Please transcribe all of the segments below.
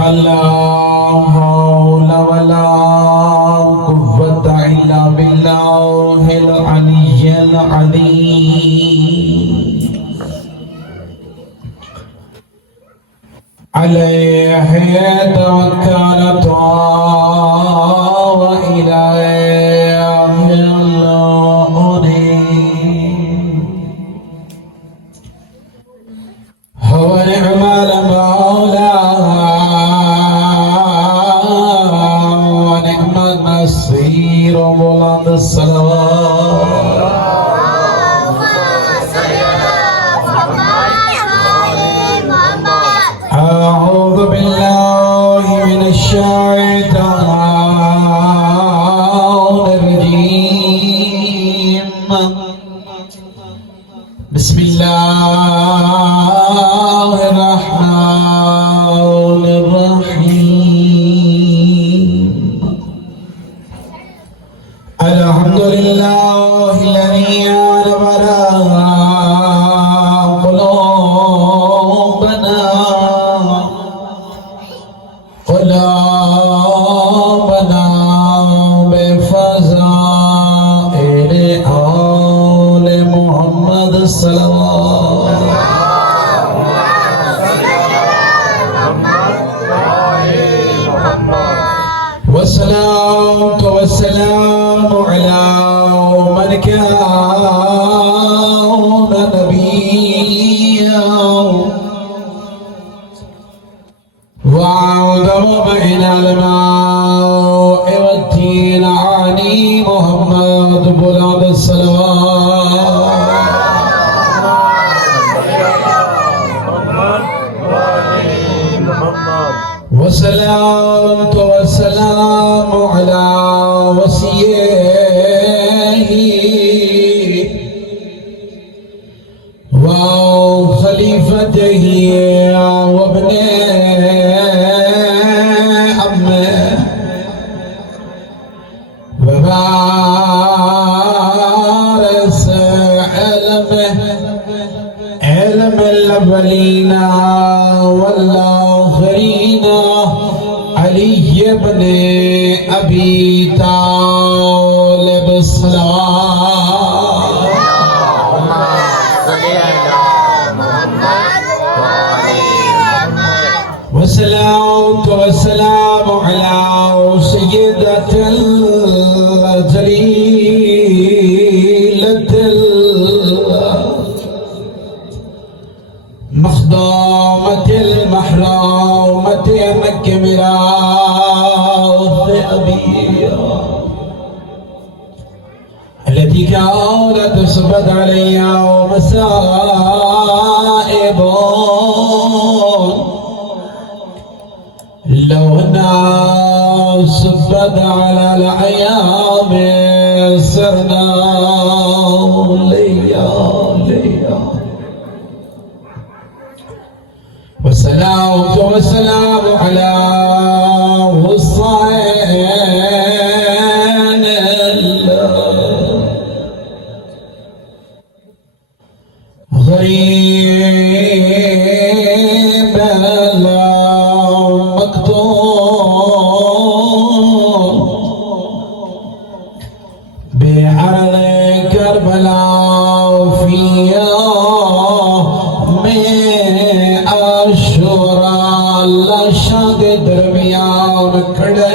لا حول ولا قوة إلا بالله العلي العظيم عليه توكلت وإليه أنيب هو نعم المولى ونعم النصير بلند الصلوات أعوذ بالله من الشيطان الرجيم بسم الله الرحمن الرحيم الحمد لله الذي أنور قلوبنا بفضائل آل محمد صلوات والصلاة والسلام على من كان نبيا وعودوا بين الماء والتين عني محمد بلاد الصلوات والصلاة والسلام على وصيه وخليفته وابن أمه ووارث علم الأولين والآخرين علي بن أبي طالب الصلاة والصلاة والسلام على سيدة الجليلة المخدومة المحرومة مكة ميراث أبيها التي كانت تصبت عليها ومصائب لو أنها صبت على الأيام سرنا ليا والصلاة والسلام على حسين غريب المكتوم بعرض كربلاء في يوم عاشوراء لاشاں دے درمیان کھڑے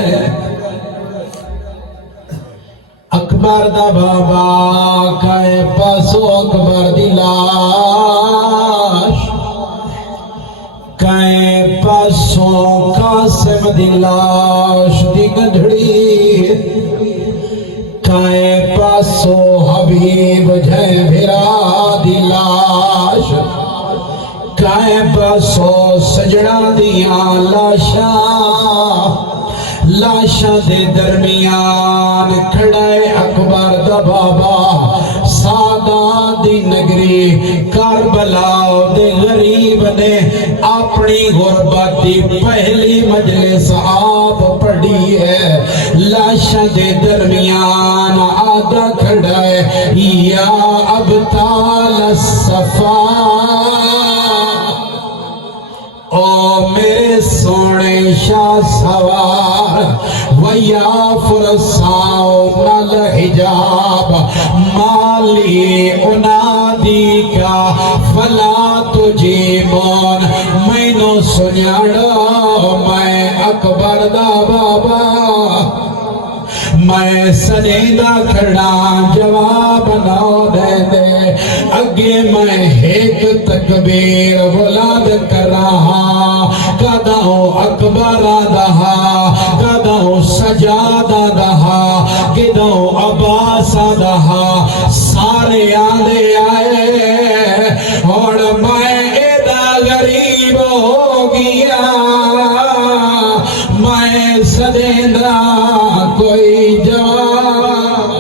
اکبر دا بابا کائے پاسو اکبر دی لاش کائے پاسو قاسم دی لاش دی گدھڑی کائے پاسو حبیب جھے بھرا دی لاش کائے پاسو سجڑا دیا لاشاں دے درمیان کھڑائے اکبر دا بابا سادہ دی نگری کربلا دے غریب نے اپنی غربت دی پہلی مجلس آپ پڑھی ہے لاشاں دے درمیان آدھا کھڑائے یا ابطال الصفا او میرے سونے شاہ سوار ویا فرساؤ نل حجاب مالی انادی کا فلا تجھے مون میں نو سنیاڑو میں اکبر دا بابا میں سنیدہ کھڑا جواب نہ دے دے اگے میں ایک تکبیر بلاد کر رہا کداؤں اکبر دہا کداؤں سجادہ دہا کداؤں عباس دہا سارے آندے آئے اور میں ایدہ غریب ہو گیا میں سدیندہ کوئی جواب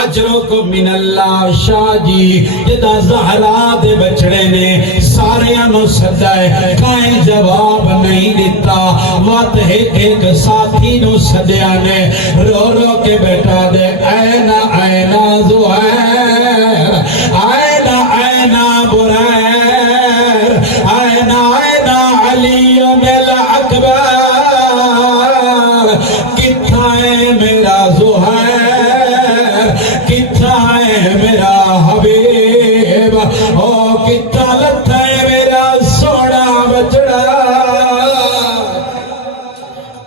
اجروں کو من اللہ شاہ جی جدا زہرا دے بچڑے نے سارے انو سدائے کائیں جواب نہیں دیتا وات ایک ساتھی نو سدیا نے رو رو کے بیٹھا دے اینا اینا زہیر اینا اینا بریر اینا اینا علی مل اکبر کتھا ہے میرا زہیر کتھا ہے میرا حبیب او کتھا لتھا ہے میرا سونا بچڑا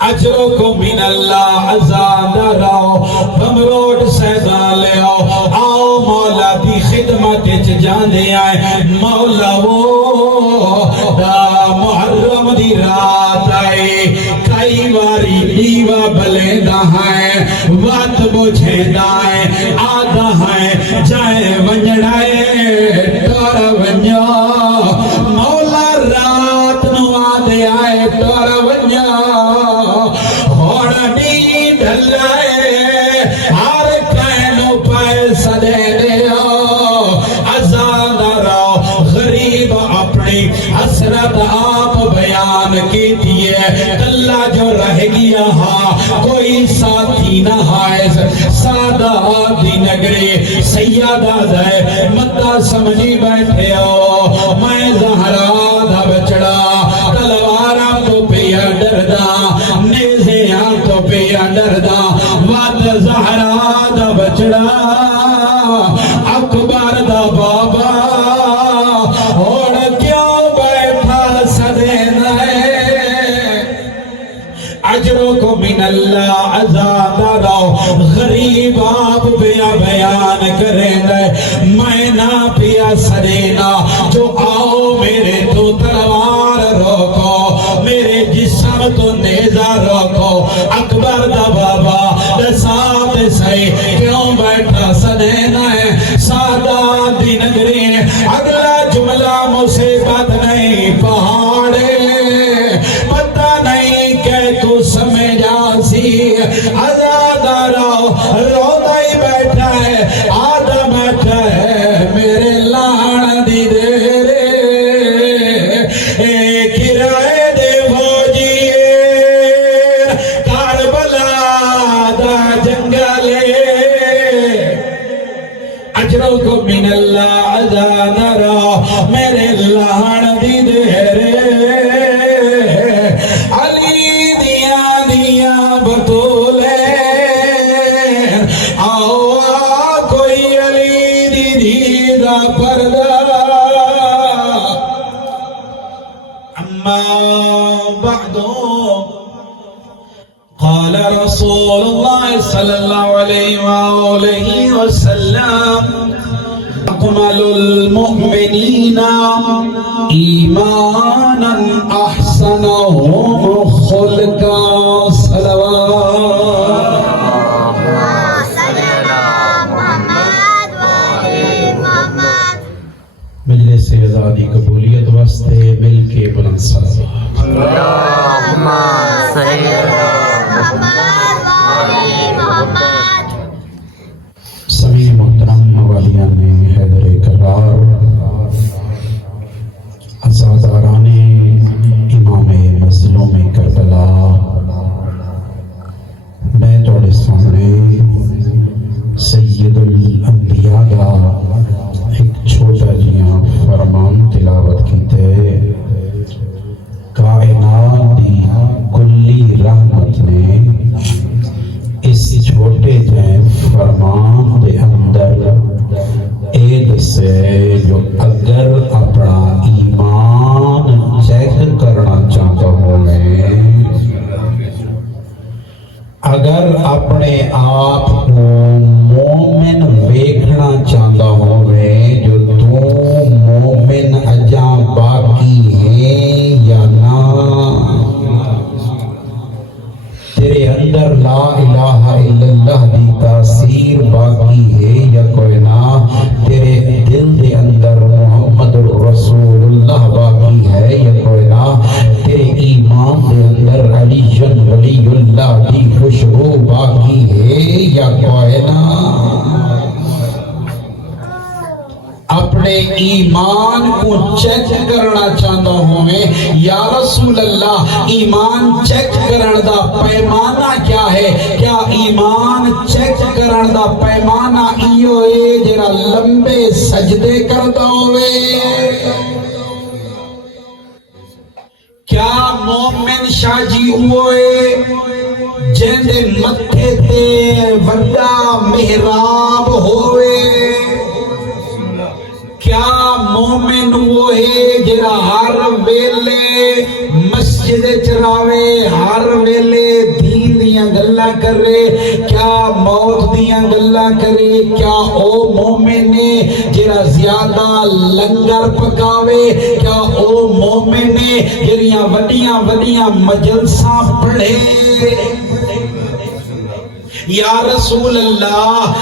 اجروں کو من اللہ عزاد راؤ بمروڈ سیدان لے آؤ مولا دی خدمت جانے آئے مولا وہ دا محرم دی رات آئے کئی واری دیوہ بلے دہائیں وات بجھے دائیں آدھا ہیں جائے ونجڑائے ٹور ونجا مولا رات نو آدھے آئے ٹور ونجا ہوڑنی ڈھلائے ہر کینو پیسہ دے دیو عزاد راؤ غریب اپنی حسرت آپ بیان کی دیئے اللہ جو رہ گیا ہاں کوئی ساتھی نہ حائز سادہ دی نگری سیادہ دے مدہ سمجھی بیٹھے ہو میں زہرا دا بچڑا تلوارا تو پیا ڈردہ نیزیاں تو پیا ڈردہ وات زہرا دا بچڑا اکبر دا بابا اور کیوں بیٹھا سدین ہے اجروں کو من اللہ عزاد راؤ غریب آپ بیا بیان کریں گے میں نہ پیا سرینا جو آؤ میرے تو تلوار روکو میرے جسم تو نیزہ روکو اکبر دا بابا دسات سے کیوں بیٹھا سدینا ہے سادہ دی نگری اگلا جملہ مصیبت نہیں پہاڑے پتہ نہیں کہ تو سمجھا سی عزاد راؤ رودا ہی بیٹھا ہے آدھا بیٹھا ہے میرے لان دی دے رے کرائے دے فوجیے کاربلا دا جنگلے اجروں کو من اللہ عزاد راؤ میرے لان دی دے رے علی دیا دیا بطولے آؤ کوئی علی دی دیدہ پردہ اما بعدو قال رسول اللہ صلی اللہ علیہ وآلہ وسلم اکمل المؤمنین ایمانا احسنهم خلقا صلوات مجلس ازادی قبولیت واسطے مل کے بلند صلوات اللہم صلی سبھی محترم والیان حیدر کرار عزاداران امام مظلوم کربلا چیک کرنا چاہتا ہوں میں یا رسول اللہ ایمان چیک کرن دا پیمانہ کیا ہے؟ کیا ایمان چیک کرن دا پیمانہ ایو اے جڑا لمبے سجدے کردا ہوئے؟ کیا مومن شاہ جی ہوئے جن دے متھے تے وڈا محراب ہوئے؟ کیا مومن ہوئے جڑا ہر ویلے مسجد چراوے، ہر ویلے دین دیاں گلاں کرے؟ کیا موت دیاں گلاں کرے؟ کیا او مومن ہے جڑا زیادہ لنگر پکاوے؟ کیا او مومن ہے جڑیاں وڈیاں وڈیاں مجلساں پڑھے؟ یا رسول اللہ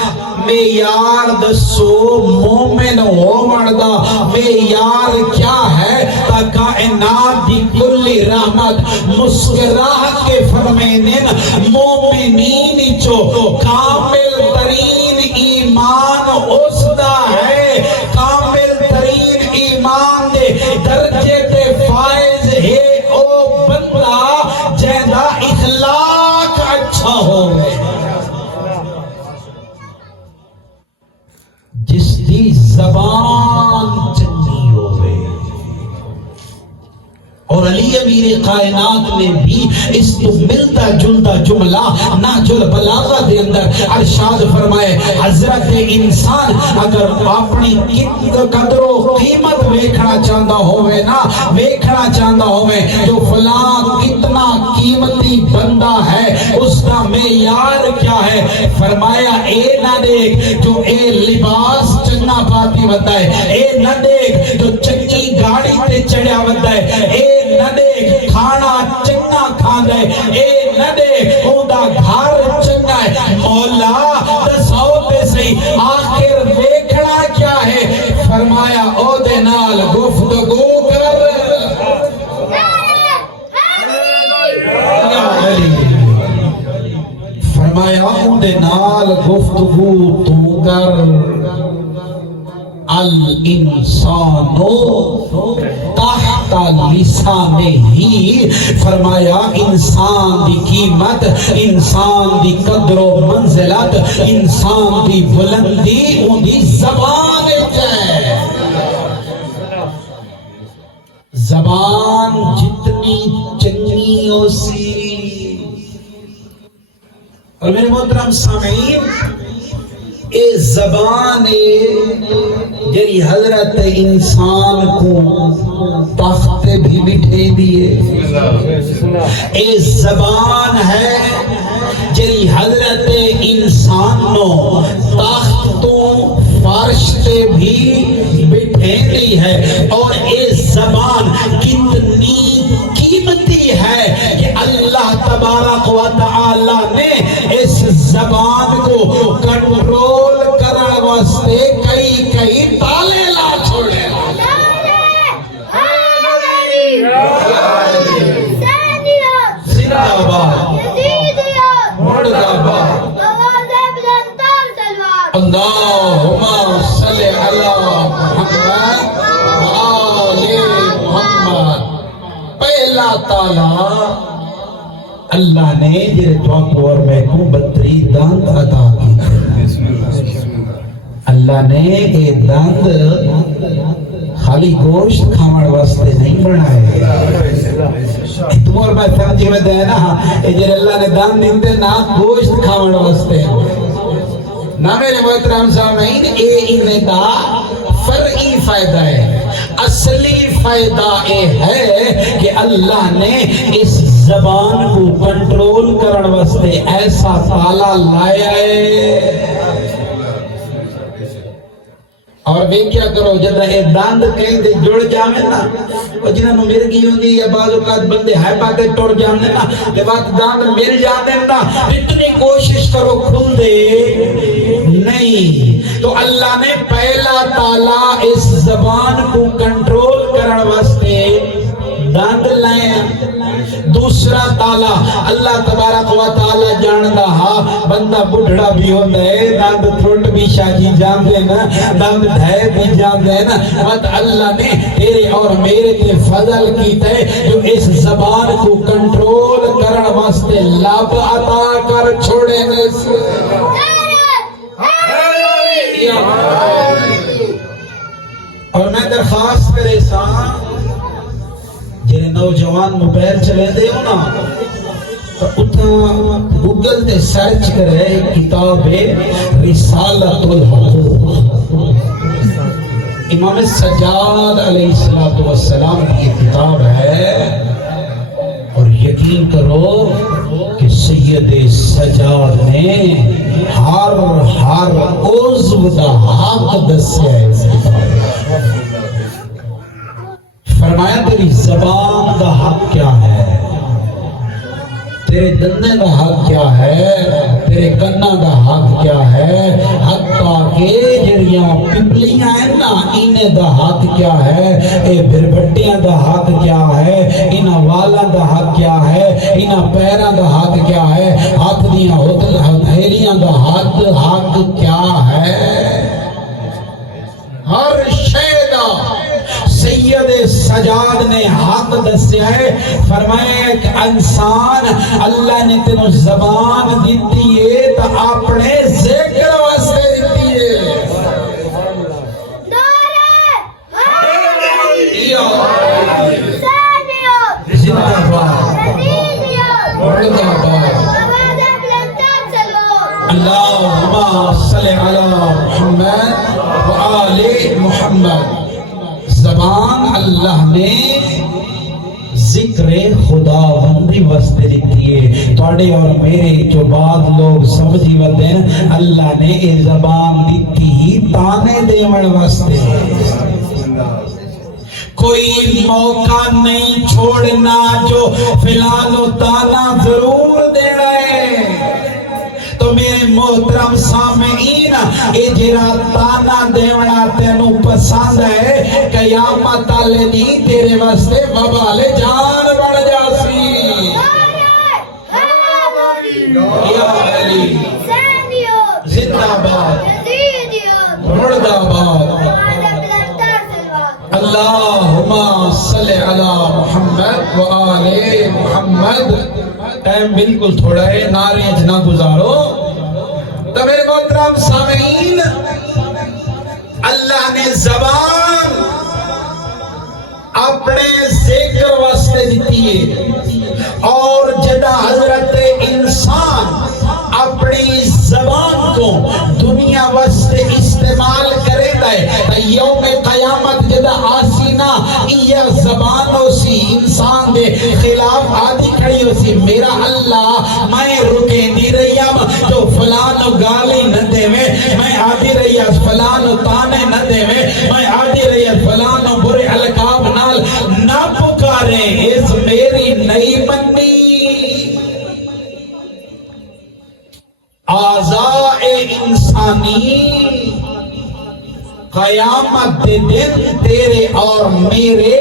معیار دسو مومن ہوون دا معیار کیا ہے؟ تا کائنات دی کل رحمت مسکرا کے فرمینن مومنین چو کامل ترین ایمان اس دا ہے، کامل ترین ایمان دے درجے تے فائز ہے او بندہ جیندہ اخلاق اچھا ہوئے، جس دی زبان چنگی ہوئے۔ اور علی امیر کائنات نے بھی اس کو ملتا جلتا جملہ نہج البلاغہ دے اندر ارشاد فرمائے، حضرت انسان اگر اپنی قدر و قیمت ویکھنا چاہتا ہوئے نا، ویکھنا چاہتا ہوئے جو فلاں کتنا قیمتی بندہ ہے، اس کا معیار کیا ہے؟ فرمایا اے نہ دیکھ جو اے لباس چنگا پاتی ہوتا ہے، اے نہ دیکھ جو چنگی گاڑی تے چڑھیا ہوتا ہے، اے نہ دیکھ کھانا چنگا کھاندا ہے، اے نہ دیکھ اوندا گھر چنگا ہے، مولا دسو تے صحیح آخر دیکھنا کیا ہے؟ فرمایا او دے نال گفتگو کر، فرمایا او دے نال گفتگو تو کر۔ الانسانو تحت لسانہ، فرمایا انسان دی قیمت، انسان دی قدر و منزلت، انسان دی بلندی ان دی زبان ہے۔ زبان جتنی چنگی ہو سی، اور میرے محترم سامعین اے زبان جری حضرت انسان کو تخت بھی بٹھے دیے، اے زبان ہے جری حضرت انسان نو تختوں فرش تے بھی بٹھے دی ہے، اور اے زبان کتنی قیمتی ہے کہ اللہ تبارک و تعالی نے اس زبان کو کنٹرول کرنے واسطے کئی تالے لا چھوڑے۔ زندہ آباد، مرد آباد، اللہم صلی علی محمد آل محمد۔ پہلا تالا اللہ نے جرے تو اور میں کو بطری داند عطا کی، اللہ نے یہ داند خالی گوشت کھامڑ واسطے نہیں بنائے، تم اور میں سمجھے میں دے نا جرے اللہ نے داند دیتے نا گوشت کھامڑ واسطے نا۔ میرے محترم سامعین اے انہیں دا فرعی فائدہ ہے، اصلی فائدہ یہ ہے کہ اللہ نے اس زبان کو کنٹرول کرن واسطے ایسا تالا لایا ہے۔ اور بے کیا کرو جدہ اے داند کہیں دے جڑ جامے نا، اور جنہاں نو مرگی ہوندی یا بعض اوقات بندے ہائے پاتے ٹوڑ جامے نا، لے بات داند مل جاتے نا، اتنی کوشش کرو کھل دے نہیں۔ تو اللہ نے پہلا تالا اس زبان کو کنٹرول کرن واسطے داند لائے، دوسرا تالا اللہ تبارک و تعالی جاندا ہا بندہ بڑھڑا بھی ہوندا ہے دند تھرٹ بھی شاجی جاندے نا دند دھے بھی جاندے نا بس اللہ نے تیرے اور میرے تے فضل کیتا ہے جو اس زبان کو کنٹرول کرن واسطے لب عطا کر چھوڑے نے اور میں درخواست کرے سا جنہیں نوجوان موبائل چلے دے ہو نا تو اتنا گوگل تے سرچ کرے کتاب رسالت الحقوق امام سجاد علیہ السلام کی کتاب ہے اور یقین کرو کہ سید سجاد نے ہر عضو دا حق دسیا ہے اس کتاب فرمایا تیری زبان دا حق کیا ہے تیرے دندے دا حق کیا ہے تیرے کنا دا حق کیا ہے حتیٰ کہ جڑیاں پپلیاں ہیں نا انہیں دا حق کیا ہے اے بربٹیاں دا حق کیا ہے انہاں والا دا حق کیا ہے انہاں پیران دا حق کیا ہے ہاتھ دیاں ہتھیلیاں دا حق کیا ہے ہر شے دا سید سجاد نے حق دسیا ہے فرمایا ایک انسان اللہ نے تینوں زبان دیتی ہے تو اپنے ذکر واسطے دیتی ہے زندہ باد اللہم صلی علی محمد وآل محمد زبان اللہ نے ذکر خدا بندی واسطے دیتی ہے توڑے اور میرے جو بعد لوگ سمجھی وردے ہیں اللہ نے یہ زبان دیتی ہی تانے دیوڑ واسطے کوئی موقع نہیں چھوڑنا جو فلان و تانا ضرور دینا ہے تو میرے محترم سامعین اے جرا تانا دیونا تینو پسند ہے قیامت آلے دی تیرے واسطے وبال جان بڑھ جاسی یا علی زندہ باد مردہ باد اللہم صلی علی محمد وآل محمد ٹائم بالکل تھوڑا ہے ناریج نہ گزارو تو میرے محترم سامعین اللہ نے زبان اپنے ذکر واسطے دیتی ہے اور جدا حضرت انسان اپنی زبان کو دنیا واسطے استعمال کرے ہے یوم قیامت جدا آسینا یہ زبان ہو سی انسان دے خلاف آدھی کھڑی ہو سی میرا اللہ میں رکے دی رہیم جو فلان گالی نہ دے میں آدھی رہی فلان تانے نہ دے میں آدھی رہی فلان برے القاب نال نہ پکارے اس میری نہیں بننی آزائے انسانی قیامت دے دن تیرے اور میرے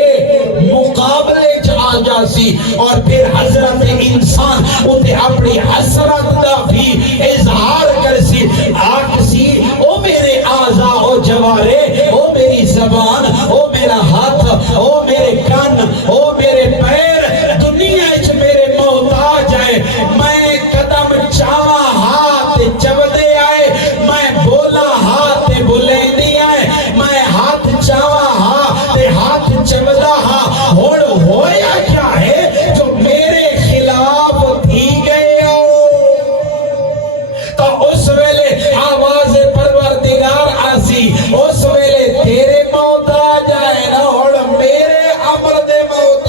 مقابلے آ جاسی اور پھر حضرت انسان انہیں اپنی حسرت کا بھی اظہار کرسی آکسی او میرے اعضاء او جوارے او میری زبان او میرا ہاتھ او میرے کان او میرے پیر دنیا اچ میرے محتاج ہے میں قدم چاوا ہاتھ چودے آئے میں بولا ہاتھ بولے دی آئے میں ہاتھ چاوا ہاتھ چودا ہوڑ ہویا کیا ہے جو میرے خلاف تھی گئے تو اس ویلے آواز پروردگار آسی اس ویلے تیرے موت آ جائے نا اور میرے امر دے موت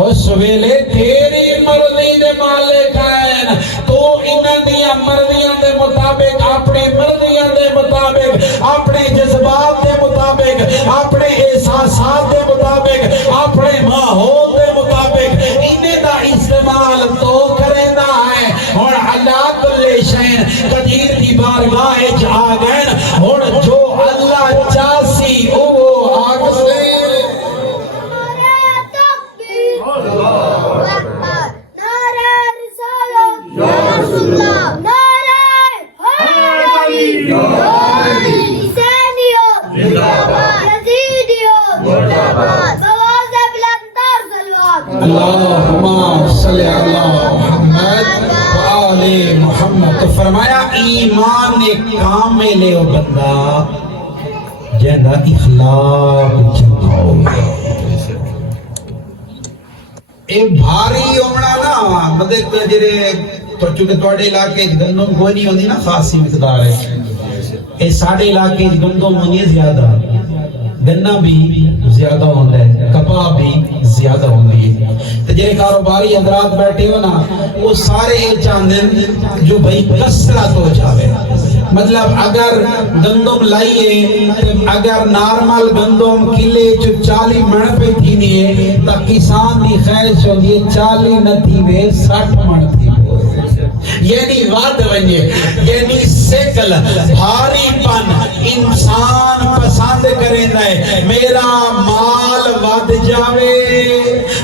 اس ویلے تیری مرضی دے مالک ہیں تو انہاں دیاں مرضیاں دے مطابق اپنی مرضیاں دے مطابق اپنے جذبات دے مطابق اپنے احساسات دے مطابق اپنے ماحول دے مطابق انہیں دا استعمال تو کرنا ہے اور اللہ کل شین قدیر دی بارگاہ جا گئے اور جو اللہ چاسی وہ آگ سے اللہم صلی علی محمد وآل محمد. تو فرمایا ایمان کامل ہے وہ بندہ جہاں اخلاق چنگا ہوگا. اے بھاری ہونا نا بندے کو جڑے تو چونکہ تواڈے علاقے وچ گندم کوئی نہیں ہوندی نا خاصی مقدار ہے. اے ساڈے علاقے وچ گندم ہونی ہے زیادہ, گنا بھی زیادہ ہوتا ہے, کپاہ بھی زیادہ ہوتی ہے. تو جڑے کاروباری حضرات بیٹھے ہو نا وہ سارے یہ چاہتے ہیں جو بھائی کثرت ہو جاوے. مطلب اگر گندم لائیے اگر نارمل گندم کلے 40 من پہ تھینی ہے تو کسان دی خواہش ہوگی 40 نہ تھیوے 60 من تھیوے. یعنی وعد ونجے یعنی سیکل بھاری پن انسان پسند کریندا ہے. میرا مال ود جاوے,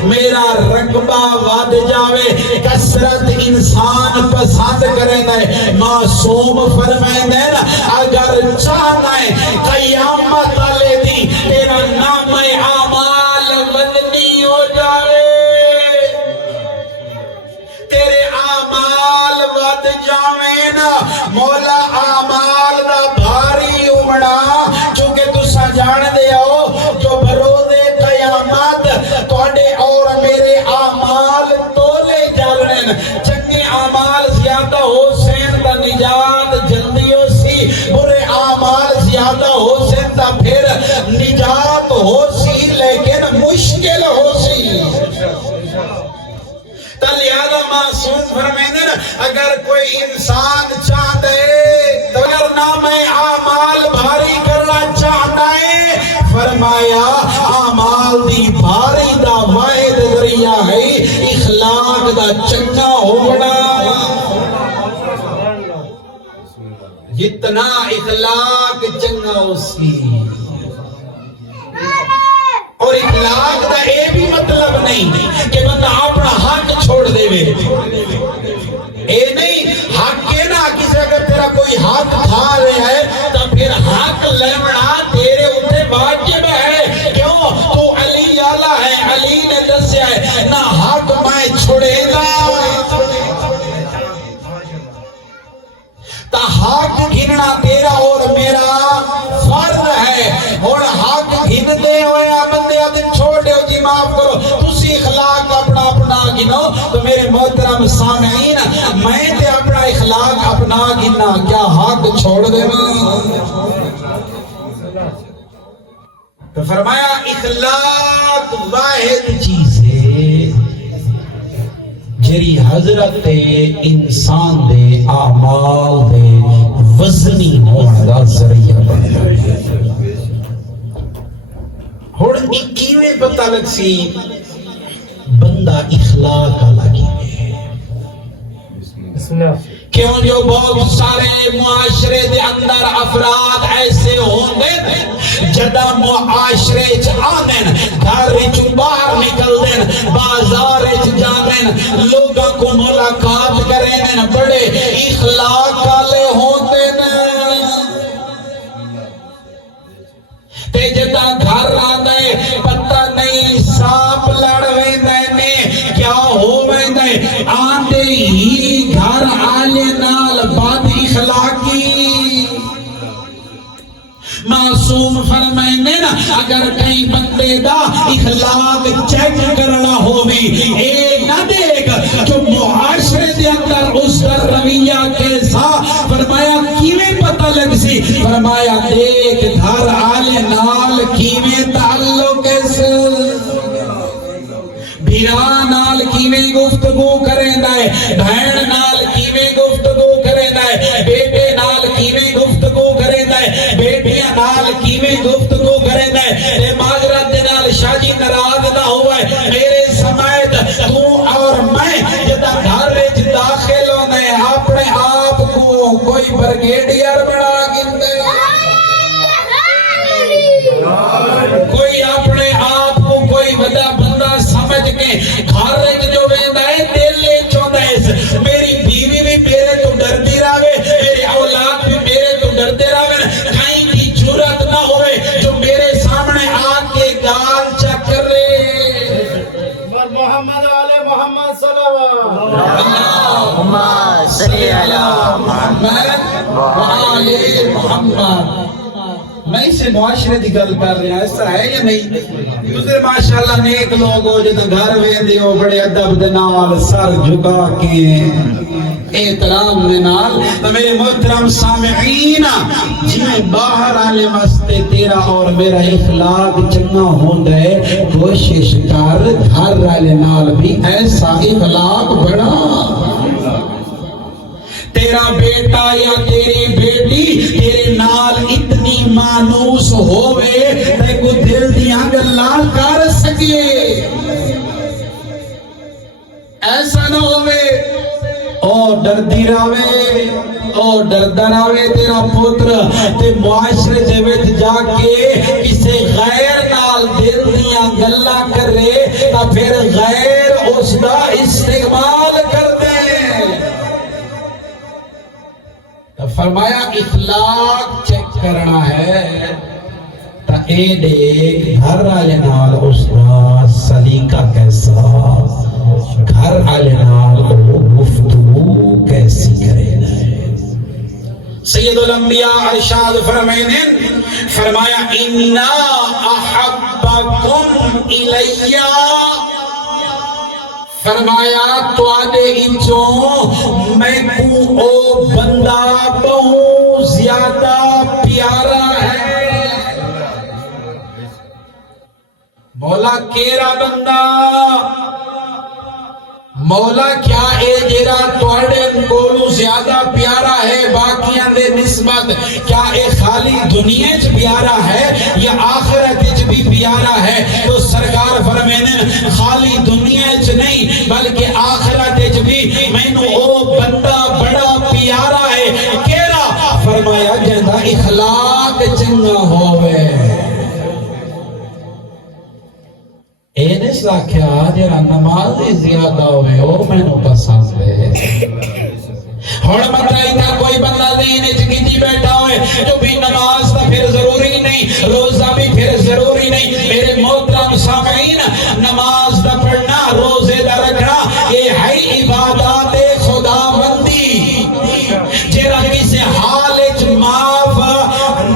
میرا رقبہ ود جاوے, کثرت انسان پسند کریندا ہے. معصوم فرمائندا ہے نا اگر چاہنا ہے قیامت والے دی تیرا نام اعمال بدنی ہو جاوے, تیرے اعمال ود جاویں نا, مولا اعمال دا بھاری ہونا چونکہ تسا جان دے ہو جو بروز قیامت تواڈے اور میرے اعمال تولے جلن. چنگے اعمال زیادہ ہو سین دا نجات جلدی ہو سی, برے اعمال زیادہ ہو سین تا پھر نجات ہو سی لیکن مشکل ہو سی. لہذا معصوم فرمائیں اگر کوئی انسان چاہتا ہے تو اگر نام اعمال بھاری کرنا چاہتا ہے فرمایا اعمال دی بھاری دا واحد ذریعہ ہے اخلاق دا چنگا ہونا. جتنا اخلاق چنگا ہو سی, اور اخلاق دا اے بھی مطلب نہیں کہ بندہ اپنا حق چھوڑ دے وے. اے نہیں حق کے نا کسی اگر تیرا کوئی حق کھا رہا ہے تو پھر حق لینا تیرے اتنے واجب ہے. کیوں تو علی آلہ ہے, علی نے دسیا ہے نہ حق میں چھوڑے گا تا حق گھننا تیرا اور میرا فرض ہے. اور حق گھن دے ہوئے بندے دن چھوڑ دے جی معاف کرو تسی اخلاق اپنا اپنا گنو. تو میرے محترم سامعین میں تے اپنا اخلاق اپنا گننا کیا حق چھوڑ دے نا. تو فرمایا اخلاق واحد چیز ہے جری حضرت انسان دے اعمال دے وزنی ہونے دا ذریعہ بنتا ہے. اور اکیویں پتہ لگ سی بندہ اخلاق لگی کیوں جو بہت سارے معاشرے دے اندر افراد ایسے ہوں گے جدہ معاشرے آمین گھر وچ باہر نکل دین بازار وچ جاندین لوگاں کو ملاقات کریں بڑے اخلاق والے ہوتے ہیں. تے جدہ گھر آندے پتہ نہیں سانپ لڑ ویندے کیا ہو ویندے آندے ہی گھر آلے نال بد اخلاقی. معصوم فرمائنے نا اگر کئی بندے دا اخلاق چیک کرنا ہوگی اے نہ دیکھ جو معاشرے دے اندر اس کا رویہ کیسا. فرمایا کیویں پتہ لگ سی, فرمایا دیکھ گھر آلے نال کیویں تعلق کیسے, بھیران نال کیویں گفتگو کریندا ہے, بہن نال کیویں گفتگو کریندا ہے, بیٹے نال کیویں گفتگو کریندا ہے, بیٹیاں نال کیویں گفتگو کریندا ہے. تے معذرت دے نال شاہ جی ناراض نہ ہوئے میرے سمیت تو اور میں جدا گھر وچ داخل ہونے اپنے آپ کو کوئی بریگیڈیئر بنا گندے, کوئی اپنے آپ کو کوئی بڑا بندہ سمجھ کے گھر وچ جو ویندا ہے دل وچ ہوندا ہے میری بیوی بھی میرے تو ڈردی رہے, میری اولاد بھی میرے تو ڈرتے رہے, کہیں کی جرات نہ ہوئے جو میرے سامنے آ کے گال چکرے. محمد والے محمد صلوات اللہم صلی علی محمد وآل محمد. میں اسے معاشرے دی گل کر رہا، ایسا ہے یا نہیں؟ دوسرے ماشاءاللہ نیک لوگ ہو جو گھر ویندے ہو بڑے ادب دے نال سر جھکا کے احترام دے نال. تو میرے محترم سامعین، جی باہر آنے واسطے تیرا اور میرا اخلاق چنگا ہوندا ہے، کوشش کر گھر والے نال بھی ایسا اخلاق بڑا. تیرا بیٹا یا تیری بیٹی تیرے نال اتنی مانوس ہوئے تے کو دل دیاں گلاں کر سکے. ایسا نہ ہوئے او ڈردی راوے او ڈردا راوے تیرا پتر تے معاشرے دے وچ جا کے کسے غیر نال دل دیاں گلاں کرے تا پھر غیر اس دا استعمال کر دے. فرمایا اخلاق چیک کرنا ہے تا اے دیکھ گھر والے نال اس دا سلیقہ کیسا، گھر والے نال گفتگو کیسی کرے. سید الانبیاء ارشاد فرمایا انا احبکم الیہ، فرمایا تو آدھے انچوں میں کو او بندہ بہت زیادہ پیارا ہے. مولا کیرا بندہ، مولا کیا اے جیرا توڑے کولو زیادہ پیارا ہے باقیاں دے نسبت؟ کیا اے خالی دنیا چ پیارا ہے یا آخرت چ بھی پیارا ہے؟ تو سرکار فرمینے خالی دنیا چ نہیں بلکہ آخرت چ بھی مینوں او بندہ بڑا پیارا ہے. کیڑا؟ فرمایا جندا اخلاق چنگا ہووے. اے نے ساکھیا جڑا نماز زیادہ ہوئے او مینوں پسند ہے. ہن بندہ اتنا کوئی بندہ دین وچ کیتی بیٹھا ہوئے جو بھی نماز تا پھر ضروری نہیں، روزہ بھی پھر ضروری نہیں. میرے محترم سامعین، نماز دا پڑھنا، روزے دا رکھنا یہ ہے عبادات خدا بندی جڑا کسی حال وچ معاف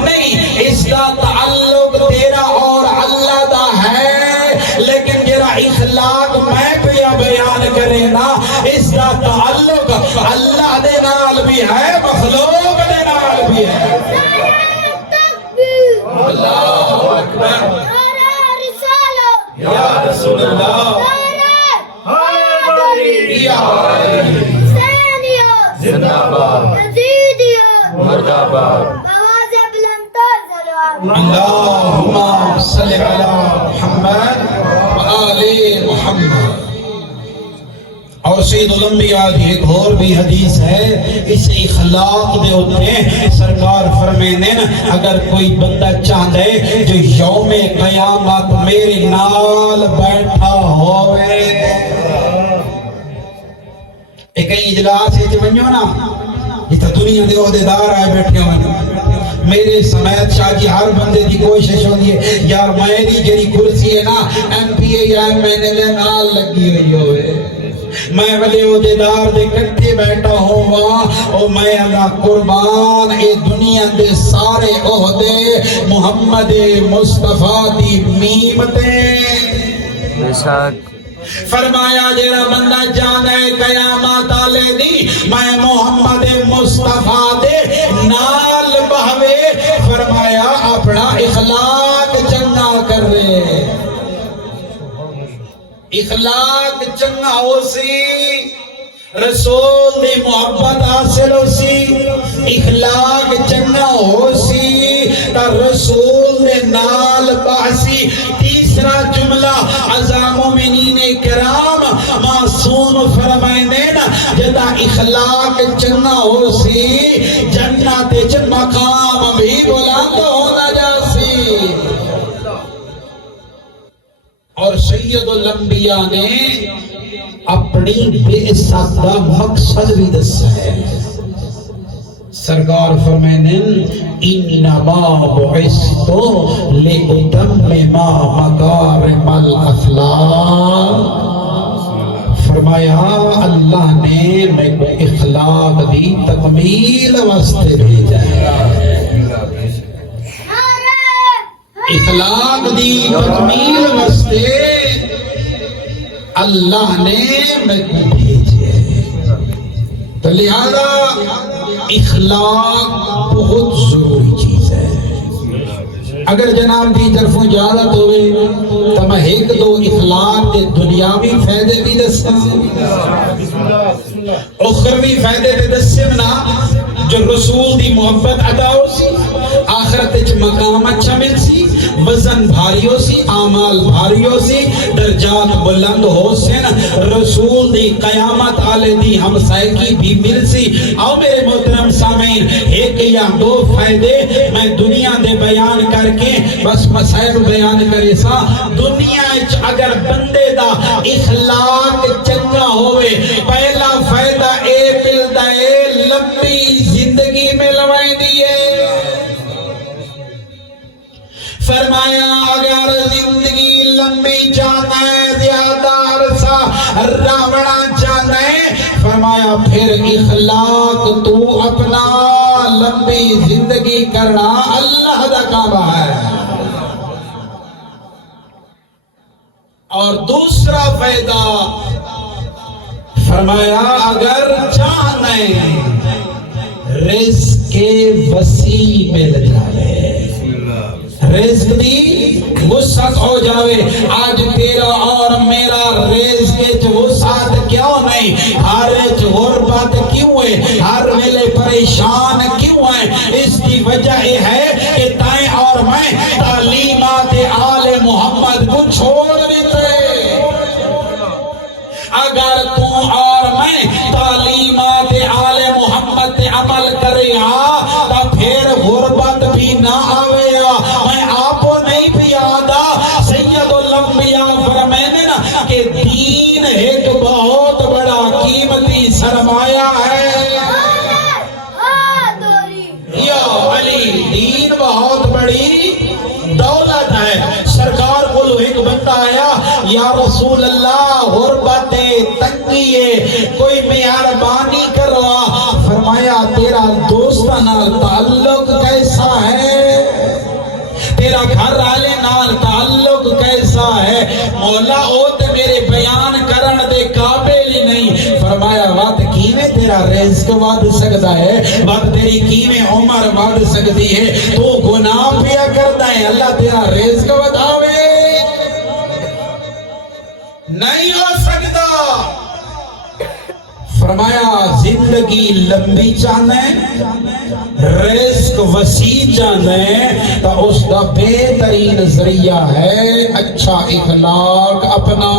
نہیں. اس دا تعلق تیرا اور اللہ دا ہے، لیکن جڑا اخلاق میں پیا بیان کرے نا اس دا تعلق اللہ دے نال بھی ہے، مخلوق دے نال بھی ہے. اللہ اکبر یا رسول اللہ یا زندہ باد مرداباد. اللہم صلی علی محمد وآل محمد. اور سید الانبیاء کی ایک اور بھی حدیث ہے اس اخلاق دے ہوتے سرکار فرمینے اگر کوئی بندہ چاہتا ہے جو یوم قیامت میرے نال بیٹھا ہوئے. ایک اجلاس ہے ونجو نا جتا دنیا دے عہدیدار آئے بیٹھے ہوئے میرے سمیت شاہ جی ہر بندے دی کوشش ہوتی ہے یار میری جڑی کرسی ہے نا ایم پی اے یا ایم این ایل نال لگی ہوئی ہوئے، میں والے عہدیدار دے کٹھے بیٹھا ہوں وہاں اور میں اللہ قربان اے دنیا دے سارے عہدے محمد مصطفیٰ دی میمتے. فرمایا جیڑا بندہ جانا ہے قیامت آلے دی میں محمد مصطفیٰ دے نال بہوے. فرمایا اپنا اخلاق چنگا کر رہے، اخلاق چنگا ہو سی رسول دی محبت حاصل ہو سی، اخلاق چنگا ہو سی تا رسول دے نال باسی. تیسرا جملہ عزام مومنین کرام معصوم فرمائنے نا جدا اخلاق چنگا ہو سی جنت وچ مقام بھی بلند ہونا جا سی. اور سید الانبیاء نے اپنی بعثت کا مقصد بھی دسا ہے. سرکار فرمائنے انما بعثت لأتمم مکارم الاخلاق فرمایا اللہ نے میں کو اخلاق دی تکمیل واسطے بھیجا ہے، اخلاق دی تکمیل واسطے اللہ نے میں کو بھیجے، تو لہذا اخلاق بہت ضروری چیز ہے۔ اگر جناب دی طرفوں اجازت ہوئے تو میں ایک دو اخلاق کے دنیاوی فائدے بھی دستا اخروی فائدے بھی دسنا جو رسول دی محبت ادا ہو سی، آخرت وچ مقام اچھا مل سی، وزن بھاری ہو سی، اعمال بھاری ہو سی، درجات بلند ہو سن، رسول دی قیامت آلے دی ہمسائیگی بھی مل سی۔ آؤ میرے محترم سامعین، ایک یا دو فائدے میں دنیا دے بیان کر کے بس مسائل بیان کرے سا۔ دنیا وچ اگر بندے دا اخلاق چنگا ہوئے، پہلا فائدہ اے ملدا ہے لمبی زندگی میں لوائیں دیئے۔ فرمایا اگر زندگی لمبی چاہتا ہے، زیادہ عرصہ راوڑا چاہتا ہے، فرمایا پھر اخلاق تو اپنا لمبی زندگی کرنا اللہ دا کعبہ ہے۔ اور دوسرا فائدہ فرمایا اگر چاہنے رزق کے وسیع مل جائے، رزق دی وسعت ہو جاوے۔ آج تیرا اور میرا رزق کے وسعت کیوں نہیں؟ ہر غربت کیوں ہے؟ ہر ویلے پریشان کیوں ہے؟ اس کی وجہ یہ ہے کہ تائیں اور میں تعلیمات آل محمد کو چھوڑ دیتے۔ اگر تو اور میں تعلیمات آل محمد تے عمل کرے تو پھر غربت بھی نہ آوے۔ میں آپ کو نہیں بھی آدھا سید الانبیاء فرمائنے نا کہ دین ایک بہت بڑا قیمتی سرمایہ ہے۔ یا علی دین بہت بڑی دولت ہے۔ سرکار کو ایک بندہ آیا، یا رسول اللہ غربت تنگی ہے، کوئی مہربانی کروا۔ فرمایا تیرا دوستانہ تعلق کیسا ہے؟ تیرا گھر والے نال تعلق کیسا ہے؟ مولا او تے میرے بیان کرن دے قابل ہی نہیں۔ فرمایا وقت کیویں تیرا رزق ود سکتا ہے، وقت تیری کیویں عمر ود سکتی ہے؟ تو گناہ پیا کرتا ہے، اللہ تیرا رزق وداوے نہیں ہو سکتا۔ فرمایا زندگی لمبی چاہنا ہے، رزق وسیع چاہنا ہے، تو اس کا بہترین ذریعہ ہے اچھا اخلاق اپنا۔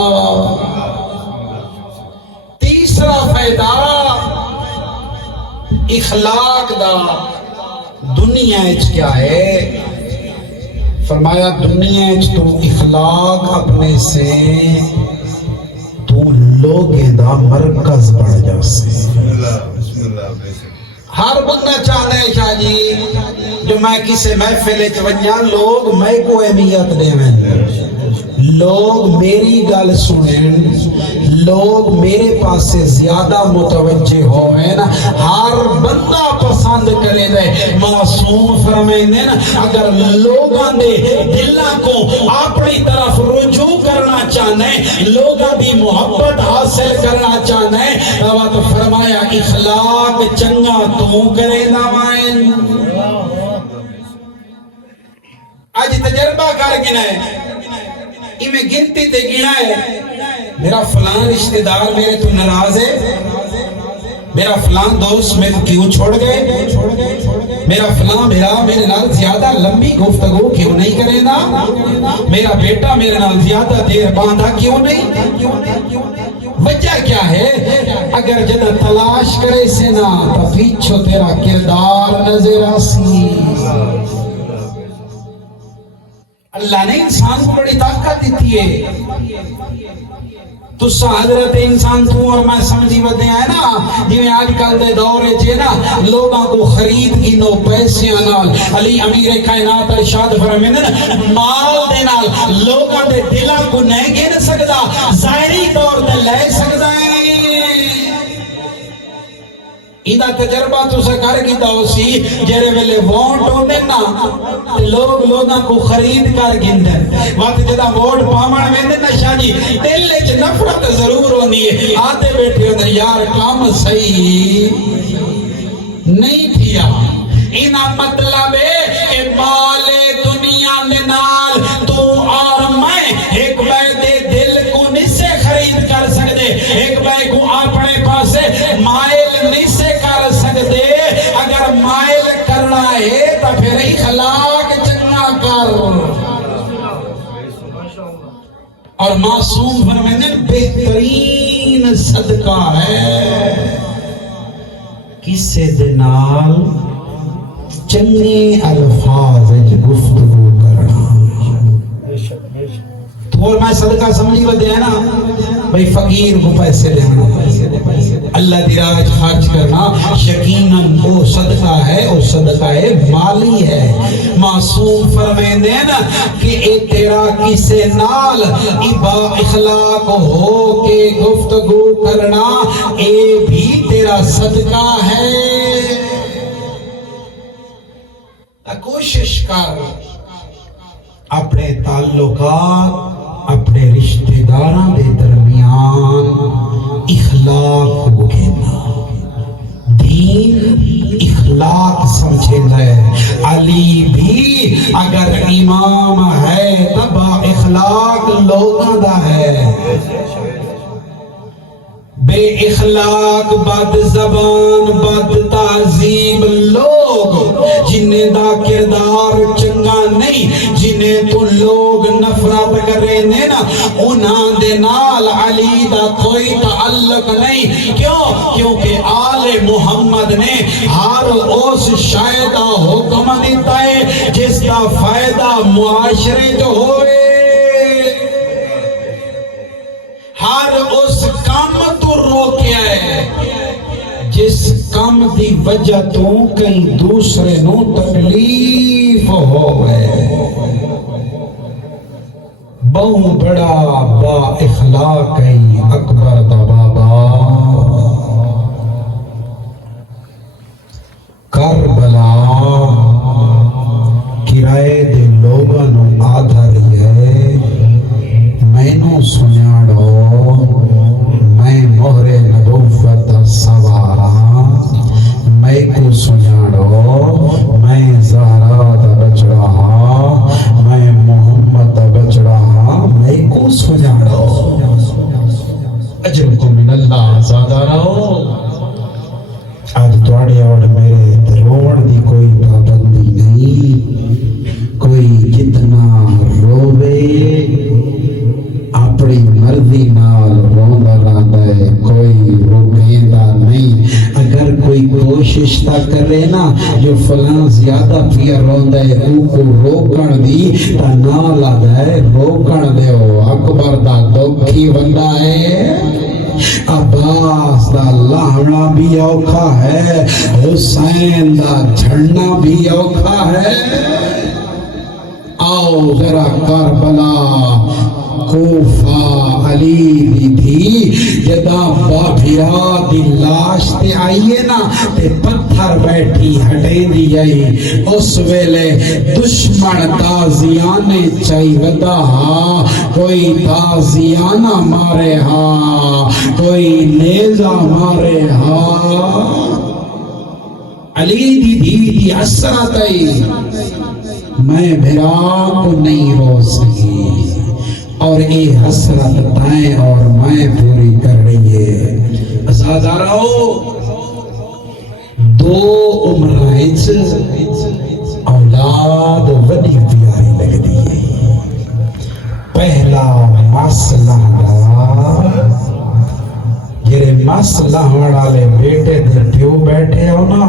تیسرا فائدہ اخلاق دا دنیا اچ کیا ہے؟ فرمایا دنیا اچ تو اخلاق اپنے سے تو لوگیں دا مرکز بڑھ جا سے۔ ہر بندہ چاہتا ہے شاہ جی جو میں کسی محفل ونجا لوگ میں کو اہمیت دے میں، لوگ میری گل سنیں، لوگ میرے پاس سے زیادہ متوجہ ہوئے نا، ہر بندہ پسند کرے دے۔ معصوم فرمائیں نا اگر لوگاں دے دلاں کو اپنی طرف رجوع کرنا چاہنے، لوگاں دی محبت حاصل کرنا چاہنے، تو فرمایا اخلاق چنگا تو کرے نوائن۔ آج تجربہ کر گنا ہے، میں گنتی تے گنا ہے، میرا فلان رشتہ دار میرے تو ناراض ہے، میرا فلان دوست میں کیوں چھوڑ گئے، میرا فلان میرے نال زیادہ لمبی گفتگو کیوں نہیں کرے نا، میرا بیٹا میرے نال زیادہ دیر باندھا کیوں نہیں۔ وجہ کیا ہے؟ اگر جدہ تلاش کرے سے نا تو پیچھو تیرا کردار نظر آسی۔ اللہ نے انسان کو بڑی طاقت دیتی ہے۔ تو حضرت انسان تو اور میں سمجھی ودے ہیں نا، جی میں آج کل دے دورے چھے نا لوگاں کو خرید گنو پیسے نال، علی امیر کائنات ارشاد فرمائیں نا مال دے نال لوگاں دے دلاں کو نہیں گن سکتا، ظاہری طور تے لے سکتا ہے، ایدہ تجربہ تو سکر کی داؤسی جیرے ویلے ووٹ ہونے نا لوگاں کو خرید کر گندن وقت جدہ ووٹ پامن ویندے نا شاہ جی دل لے چھ نفرت ضرور ہونی ہے آتے بیٹھے ہونے یار کام صحیح نہیں تھیا اینا مطلب ہے کہ مال دنیا نال تو اور میں ایک بیدے دل کو نہیں سے خرید کر سکتے ایک بیدے کو اپنے پاسے مائل نہیں سے کر سکتے اگر مائل کرنا ہے تو پھر اخلاق چنگا کر اور معصوم فرمانے بہترین صدقہ ہے کسے دنال چنگے الفاظ گفتگو کرنا اور میں صدقہ سمجھی وہ دیا نا بھئی فقیر کو پیسے دینا اللہ دی راہ خرچ کرنا یقیناً وہ صدقہ ہے وہ صدقہ ہے مالی ہے معصوم فرمائیں دینا کہ اے تیرا کسے نال با اخلاق ہو کے گفتگو کرنا اے بھی تیرا صدقہ ہے کوشش کر اپنے تعلقات اپنے رشتہ داراں دے درمیان اخلاق کو کہنا دین اخلاق سمجھے ہے علی بھی اگر امام ہے تب اخلاق لوگاں دا ہے بے اخلاق بد زبان بد تعظیم لوگ جنہیں دا کردار چنگا نہیں جنہیں تو لوگ نفرت کرے نا انہاں دے نال علی دا کوئی تعلق نہیں کیوں کیونکہ آل محمد نے ہر اس شے دا حکم دیتا ہے جس کا فائدہ معاشرے جو ہوئے ہر اس کام تو روکیا ہے جس کام دی وجہ تو کئی دوسرے نو تکلیف ہوئے بہو بڑا با اخلاق ہے اکبر دا بابا کربلا کرائے دے لوگاں نو آدھا رہی ہے میں نو سنیاڑو میں مہر نبوت سوارا میں کو سنیاڑو میں زہرا دا بچڑا میں محمد دا بچڑا میں کو سنیاڑو اجرکم من اللہ زیادہ رہو آج توڑے اور میرے روڑ دی کوئی پابندی نہیں کوئی جتنا روے اپنی مرضی نال روندا رہندا ہے کوئی روکیندا نہیں اگر کوئی کوشش تا کرے نا جو فلاں زیادہ پیا روندا ہے او کو روکن دی تا نال آدا ہے روکن دیو اکبر دا دکھی بندہ ہے عباس دا لاہنا بھی اوکھا ہے حسین دا جھڑنا بھی اوکھا ہے آؤ ذرا کربلا کوفہ علی دی تھی جدا بابھیا دی لاش تے آئیے نا تے پتھر بیٹھی ہٹے دی آئی اس ویلے دشمن تازیانے چاہی ودا کوئی تازیانہ مارے کوئی نیزہ مارے علی دی دی اثرات آئی میں بھرا کو نہیں رو سکی اور اے حسرت تائیں اور میں پوری کر رہی ہے ازادارو دو عمرائچ اولاد ودی پیاری لگ دی ہے پہلا مسئلہ یہ مسئلہ والے بیٹے دے پیو بیٹھے ہو نا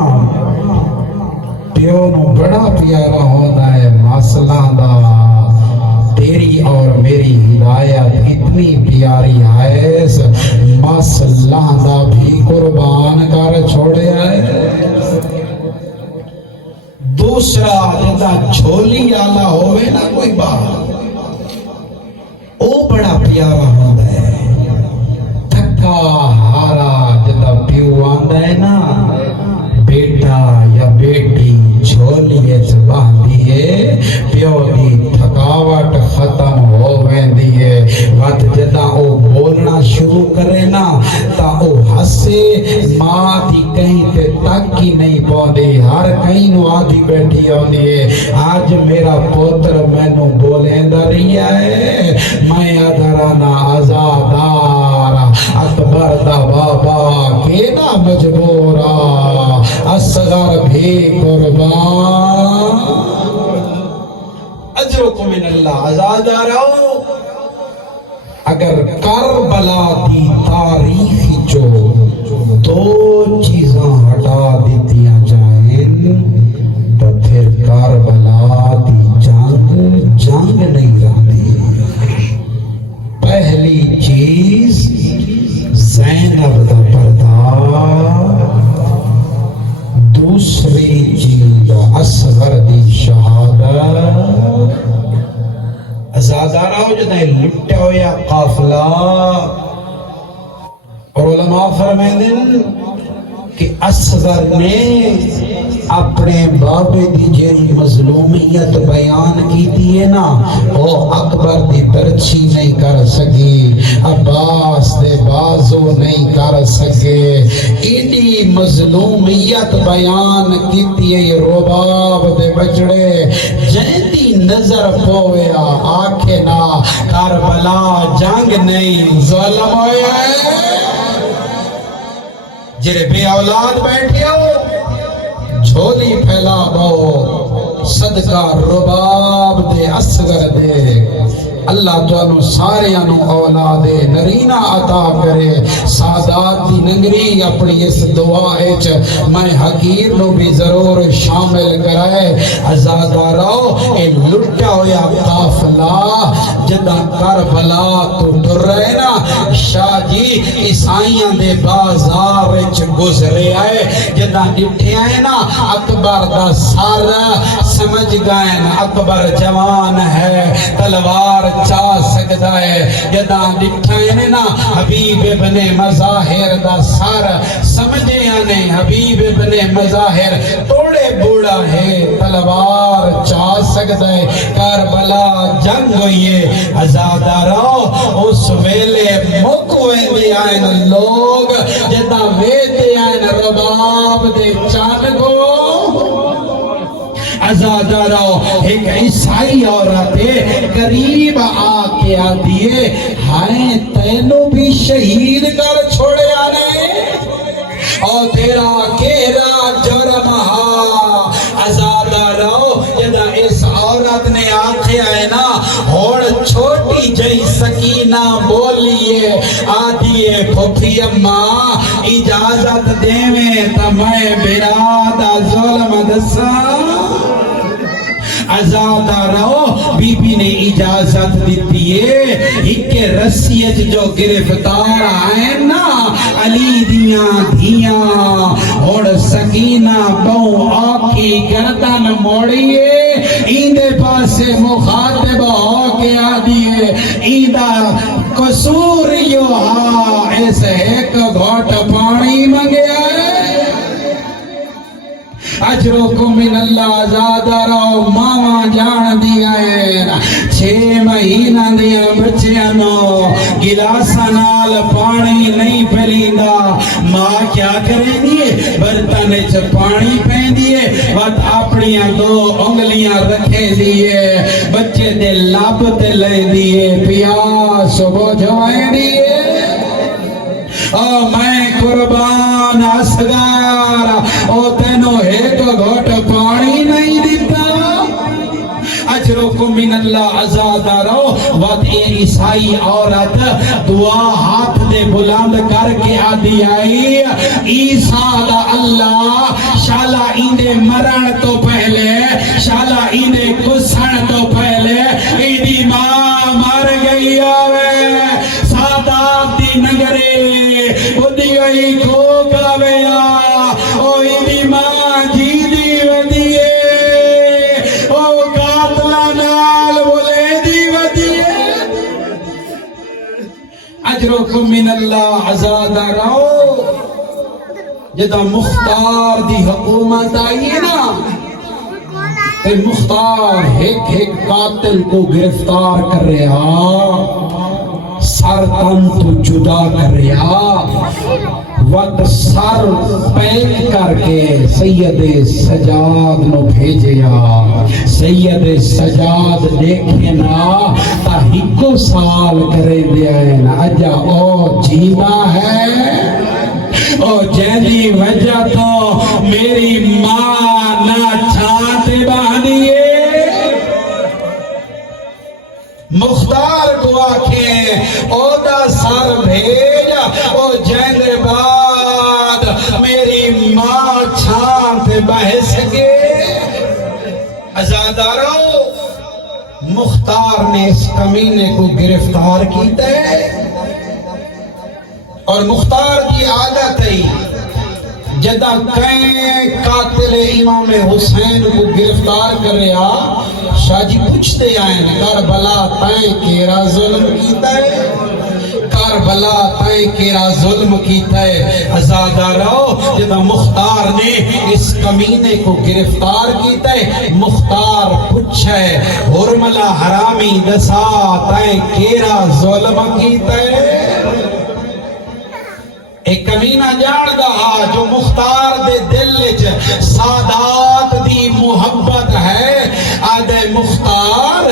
پیو نو بڑا پیارا ہوتا ہے مسئلہ دا تیری اور میری ہدایت اتنی پیاری ہے مسئلہ دا بھی قربان کر چھوڑے ہے دوسرا جدا جھولی آلہ ہوئے نا کوئی بات او بڑا پیارا ہوتا ہے تھکا ہارا جدا پیو آندہ ہے نا تک ہی نہیں پاؤندے ہر کئی نو آدھی بیٹھی آندی ہے آج میرا پوتر مینوں بولیندا رہیا ہے میں ادھرانا آزادار اکبر دا بابا کینا مجبورا اصغر بھی قربان اجرکم من اللہ آزادارو اگر کربلا دی تاریخ جو دو چیزاں ہٹا دیتیاں جائیں تو پھر کربلا دی جنگ نہیں رہتی پہلی چیز زینب دا پردہ دوسری چیز اصغر دی شہادت ازادارہ ہو جدہ لٹے ہویا قافلہ اور علماء فرمائیں کہ اصغر نے اپنے بابے دی جیری مظلومیت بیان کی دیئے نا وہ اکبر دی برچی نہیں کر سکی عباس دے بازو نہیں کر سکے انہی مظلومیت بیان کی دیئے رباب دے بچڑے جہدی نظر پویا آنکھیں نا کربلا جنگ نہیں ظلم ہویا ہے جرے بے اولاد بیٹھے ہو جھولی پھیلا بو صدقہ رباب دے اصغر دے اللہ تعالیٰ سارے انو اولاد نرینہ عطا کرے سادات دی ننگری اپنی اس دعا اچ میں حقیر نو بھی ضرور شامل کرائے ازادارو اے لٹا ہویا قافلہ جدہ کربلا تو ڈر رہے نا شاہ جی عیسائیاں دے بازار اچ گزرے آئے جدہ ڈٹھے آئے نا اکبر دا سارا سمجھ گئے نا اکبر جوان ہے تلوار چاہ سکتا ہے جدہ ڈٹھائے نا حبیب ابن مظاہر دا سارا سمجھے آنے حبیب ابن مظاہر توڑے بوڑا ہے تلوار چاہ سکتا ہے کربلا جنگ ہوئیے ازادارو اس ویلے مکوے دی آئین لوگ جدہ ویدے آئین رباب دے چان کو ازادارو ایک عیسائی عورت قریب آ کے آتی ہے ہائیں تینوں بھی شہید کر چھوڑے آنے اور تیرا کیرا جرم ہا ازادارو جدہ اس عورت نے آنکھیں آئے نا اور چھوٹی جئی سکینہ بولیے آدھیے پھوپھی اماں اجازت دے میں تمہیں برادہ ظلم دسا ازادارو بی بی نے اجازت دیتی ہے ایک رسیت جو گرفتار آئے نا علی دیاں دھیاں اور سکینہ بہو آکھی گردن موڑیے ایندے پاسے مخاطب ہو کے آدھیے ایندہ قصور یو ہاں ایسے ایک گھوٹ پانی منگیا ہے اجرکم من اللہ آزادارو ماما جان دیا ہے 6 مہینہ دیا بچیانو گلاسا نال پانی نہیں پھیلیندا ماں کیا کریں دیئے برتن چ پانی پہن دیئے بات اپنیاں 2 انگلیاں رکھے دیئے بچے دے لاب تے لے دیئے پیاس بجھوائے دیئے او میں قربان اصغر او تینوں ایک گھوٹ پانی نہیں دیتا اجرکم من اللہ آزادارو وقت اے عیسائی عورت دعا ہاتھ دے بلند کر کے آدھی آئی عیسیٰ دا اللہ شالا ایندے مرن تو پہلے شالا ایندے گسن تو پہلے ایدی ماں مر گئی آوے سادات دی نگرے بدی گئی کھوک آویا او ایدی ماں جی دی ودیے او قاتلہ نال بولے دی ودیے اجرکم من اللہ آزادارو جدہ مختار دی حکومت آئی ہے نا کہ مختار ایک قاتل کو گرفتار کر رہا سر تن تو جدا کریا وقت سر پیک کر کے سید سجاد نو بھیجیا سید سجاد دیکھے نا تا ہکو سال کرے دیا اجا او جیوا ہے او جیدی وجہ تو میری ماں نہ چھانتے بانیے مختار کو آنکھیں او دا سر بھیجا او جیند بعد میری ماں چھانتے بہ سکے ازادارو مختار نے اس کمینے کو گرفتار کیتا ہے اور مختار کی عادت ہے جدہ کہیں قاتل امام حسین کو گرفتار کر رہا شاہ جی پوچھتے آئیں کربلا تائیں کیرا ظلم کیتا ہے کربلا تائیں کیرا ظلم کیتا ہے ازادہ رہو جدہ مختار نے اس کمینے کو گرفتار کیتا ہے مختار پوچھا ہے حرملہ حرامی دسا تائیں کیرا ظلم کیتا ہے ایک کمینہ جان دا جو مختار دے دل وچ سادات دی محبت ہے آدھے مختار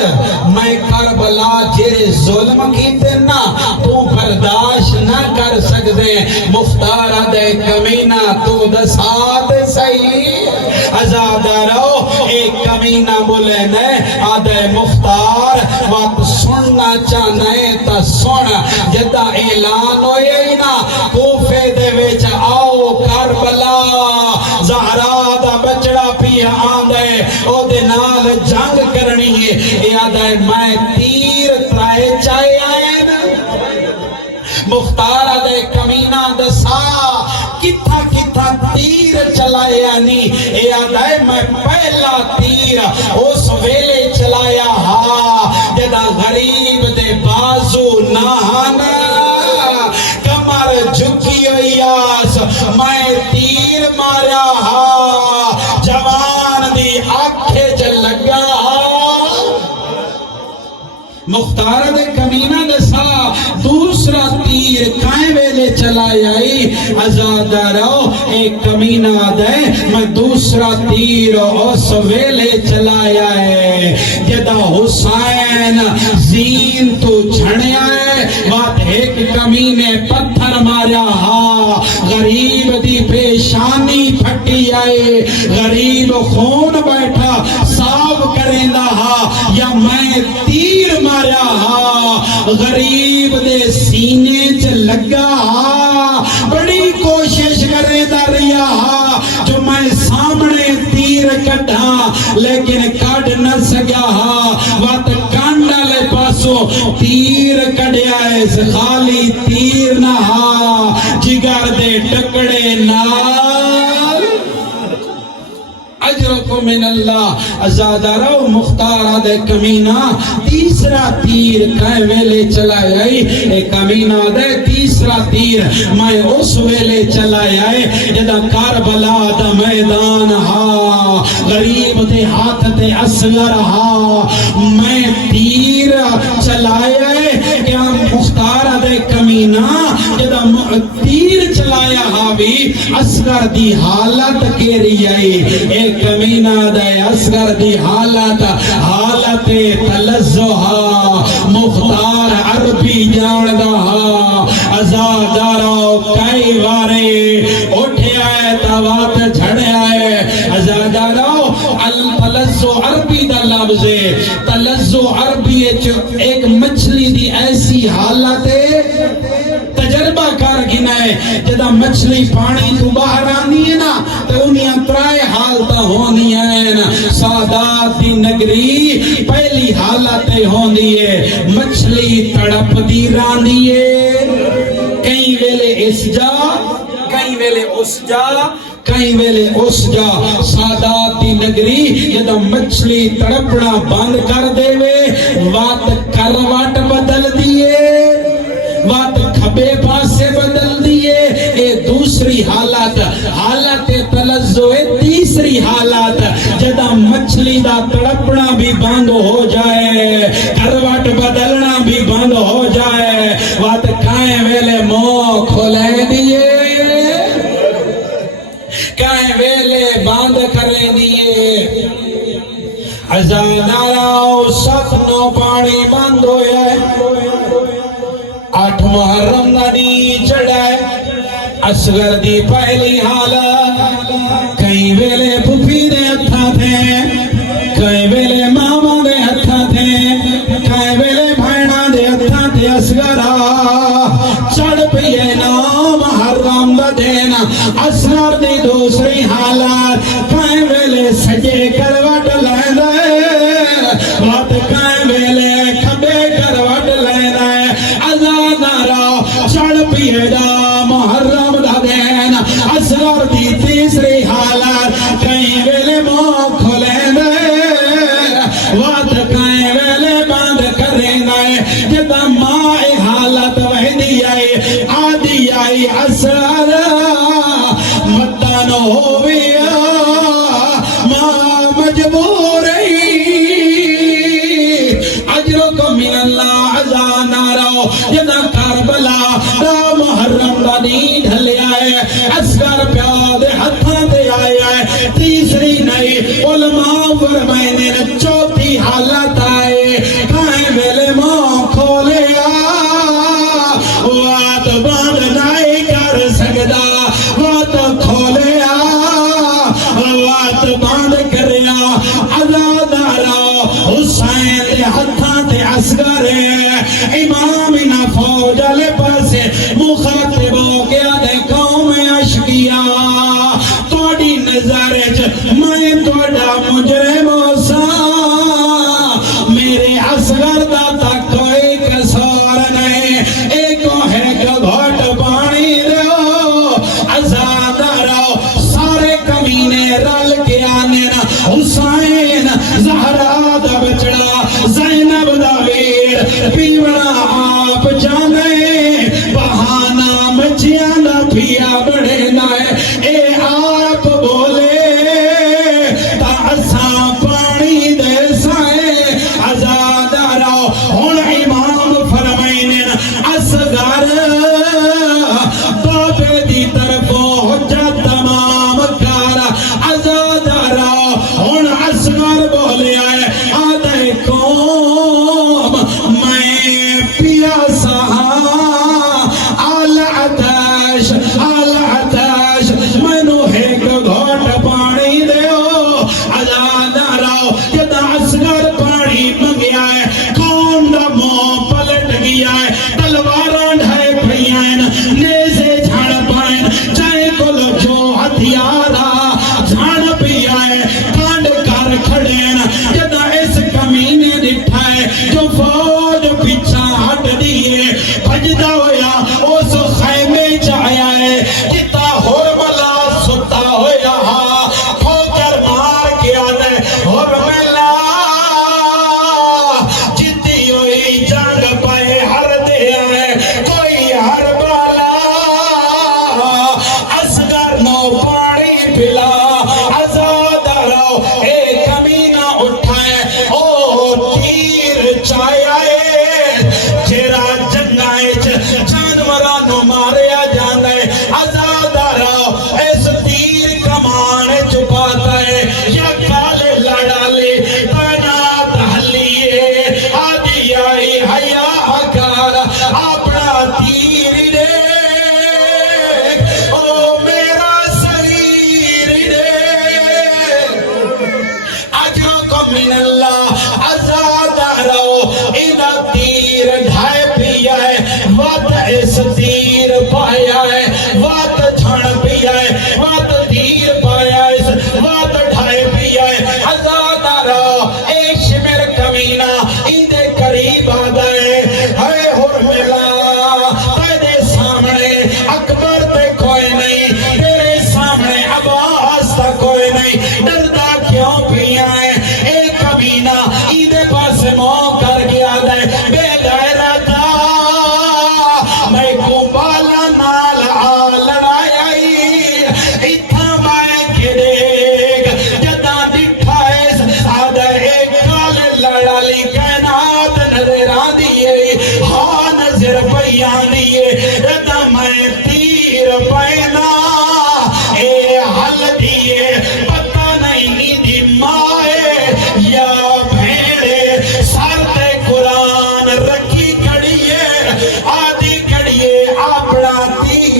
میں کربلا جیرے ظلم کیتے نا تو برداشت نہ کر سکتے مختار آدھے کمینہ تو دسات صحیح ازادہ رہو ایک کمینہ بولے نے آدھے مختار وقت سننا چاہنے تا سن جدہ اعلان ہوئے نا کوفے دے ویچ آؤ کربلا زہرا دا بچڑا پی آندے او دے نال جنگ کرنی ہے اے آدھے میں تیر ترائے چاہے آئے نا مختار آدھے کمینہ دسا کتھا کتھا تیر چلائے آنی اے آدھے میں پہلا تیر اس ویلے چلایا ہاں جدہ غریب دے بازو نہانا کمر جھکی ہوئیاس میں تیر ماریا ہاں جوان دی آنکھے جل لگا مختار دے کمینہ دسا دوسرا تیر کائیں ویلے چلائی آئی ازادہ رہو ایک کمینہ دے میں دوسرا تیر اس ویلے چلائی آئے جدہ حسین زین تو چھڑے آئے بات ایک کمینے پتھر ماریا ہاں غریب دی پیشانی پھٹی آئے غریب خون بیٹھا صاف کریں ہاں یا میں تیر ماریا ہاں غریب دے سینے چ لگا ہاں بڑی کوشش کرے دا رہیا ہاں جو میں سامنے تیر کٹھا لیکن کٹ نہ سکیا ہاں وقت کانڈا لے پاسو تیر کڑیا ہے خالی تیر نہ ہاں جگر دے ٹکڑے نال اجرکم من اللہ ازادہ رو مختار آدھے کمینہ تیسرا تیر کہیں ویلے چلائے آئی اے کمینہ آدھے تیسرا تیر میں اس ویلے چلائے آئے جدہ کربلا دا میدان ہاں غریب دے ہاتھ دے اصغر ہاں میں تیر چلائے آئے کیا مختار آدھے کمینہ جدہ تیر چلایا ہاں بھی اصغر دی حالت کیری آئی اے کمینہ دے اصغر دی حالت تلزہا مختار عربی جاندہا ازادارو کئی وارے اٹھے آئے تاوات جھڑے آئے ازادارو تلزو عربی دا لفظ ہے تلزو عربی ایک مچھلی دی ایسی حالت ہے تجربہ کار گنا ہے جدہ مچھلی پانی تو باہر آنی ہے نا تو انہیں ترائے حالتہ ہونی ہیں سادات دی نگری پہلی حالتیں ہونی ہے مچھلی تڑپ دی رانی ہے کہیں ویلے اس جا کہیں ویلے اس جا کہیں ویلے اس جا سادات دی نگری جدہ مچھلی تڑپنا بند کر دے وے وات کروٹ بدل دیئے وات کھبے پاسے بدل دیئے اے دوسری حالت تلزو ہے تیسری حالت جدہ مچھلی دا تڑپنا بھی بند ہو جائے کروٹ بدلنا بھی بند ہو جائے منہ کھولے دیئے کہیں ویلے باندھ کرے دیئے اذان آیا سات نو پانی بند ہویا ہے 8 محرم دا دی چڑھائے اصغر دی پہلی حالت کئی ویلے پھوپھی دے ہتھاں تھے کئی ویلے ماما دے ہتھاں تھے کئی ویلے بھائنا دے ہتھاں تھے اصغرہ چڑھ پیے نام محرم دا دین اصغر دی دوسری حالت کئی ویلے سجے کروٹ لائے دے بات کئی ویلے کھبے کروٹ لائے دے ازاد آرہ چڑھ پیے دا محرم دا دین اصغر دی تیسری حالت کئی ویلے منہ کھولے دے وات کئی ویلے بند کریں گے جدا ماں حالت وحدی آدھی آئی اصغر مدن ہویا ماں مجبوری اجرکم من اللہ اذان آرہو جدا کربلا دا محرم دا دین ڈھلے آئے اصغر پیاد ہتھاں دے آئے تیسری نئی علماء فرمائنے چوتھی حالت آئے کائیں ویلے ماں کھولے وات بند نہیں کر سکدا وات کھولے وات بند کریا آزاد آرہو حسین دے ہتھاں تے اصغر امام نہ فوج لے پاسے مخاطب ہو گیا دے قوم عشقیہ توڑی نظارج میں توڑا مجرم ہوسا میرے اصغر دا تک کوئی کسور نہیں ایکو ہے کہ گھوٹ پانی دیو آزاد آرہو سارے کمینے رل کے آنے نا حسین زہرا دا بچڑا زینب دا ویر پیوڑا آپ جانے بہانا مچیاں دا پیا بڑھے نائے اے آپ بولے تا اساں پانی دے سائے آزاد آرہو ہون امام فرمائنے اصغر بابے دی طرفوں حجت تمام کارا آزاد آرہو ہون اصغر بولے آئے آدھے قوم میں پیاسا آل عطش آل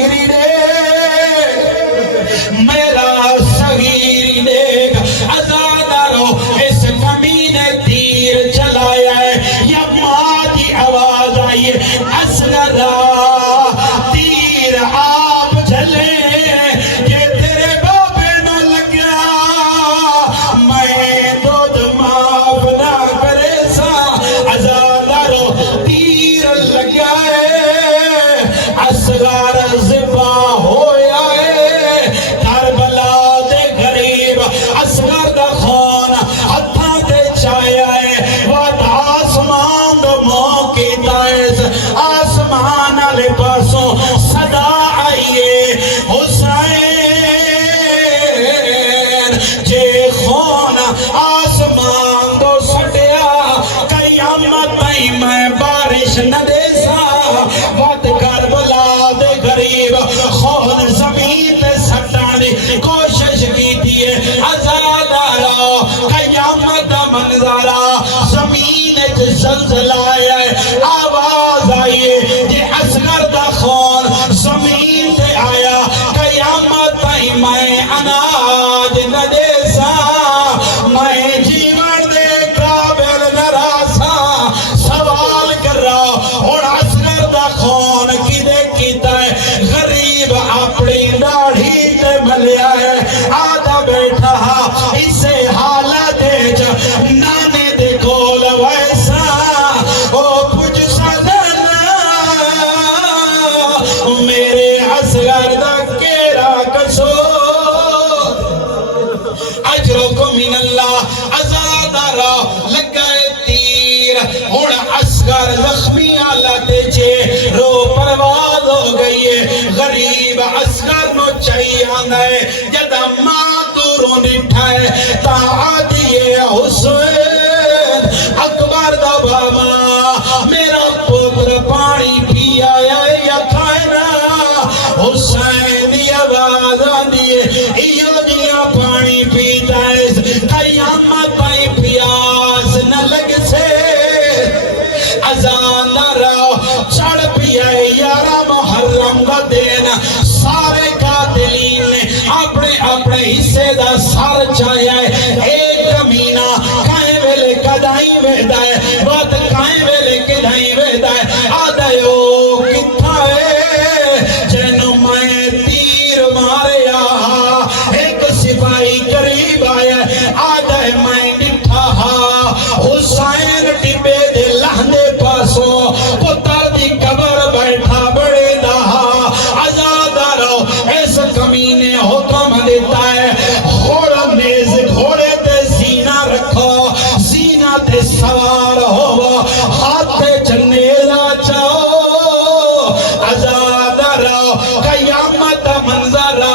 صغیری دیکھ میرا صغیری دیکھ عزادارو اس کمینے تیر چلایا ہے یا ماں کی آواز آئی ہے اصغرا تیر آپ جلے کہ تیرے بابے نہ لگیا میں دودھ معاف نہ کرے سا عزادارو تیر لگا ہے اصغر ذبح ہویا ہے کربلا دے غریب اصغر دا خون ہتھاں تے چایا ہے وات آسمان دو موقع تائز آسمان آلے پاسوں صدا آئیے حسین جے خون آسمان دو سٹیا قیامت نہیں میں بارش نہ دے سا وات کربلا دے غریب خون زمین تے سٹانے کوشش کی دیئے عزادارا قیامت دا منظرہ زمین تے زلزلہ آیا ہے آواز آئیے یہ اصغر دا خون زمین تے آیا قیامت تائی میں اناد نہ دے سا میں جیون دے قابل نہ راسا سوال کر رہا اور اصغر دا خون کدے کیتا ہے غریب اپنی داڑھی تے ملیا ہے آدھا بیٹھا اسے حالت نانے دے کول ویسا او پوچھ سدنا میرے اصغر دا کیڑا قصور اجرکم من اللہ عزادارا لگائے تیر ہن اصغر زخمی حالت چے رو پرواز ہو گئی ہے غریب اصغر نو چاہیے آنا ہے جدا ماں دوروں ڈٹھا ہے تا آدھیے حسین اکبر دا بابا میرا پتر پانی پی آیا یا کھائنا حسین دی آواز آدھی ہے ایو جیا پانی پیتا ہے قیامت پائی پیاس نہ لگ سے اذان نہ رہو چڑھ پیا یارا محرم کا دین سارے قاتلین نے اپنے اپنے حصے دا سر چایا ہے ایک کمینہ کائیں ویلے کدائیں ویدہ ہے وقت کائیں ویلے کدائیں ویدہ ہے آدھائیو کتھا ہے جنو میں تیر مارے آہا ایک سپاہی قریب آیا آدھائی میں ڈٹھا حسین ٹپے دے لہندے پاسوں پتر دی قبر بیٹھا بڑے دہا عزادارو ایس کمینے حکم دیتا ہے گھوڑا نیز گھوڑے تے سینہ رکھو سینہ تے سوار ہو ہاتھ تے جنیزہ چاہو عزادارو قیامت منظرہ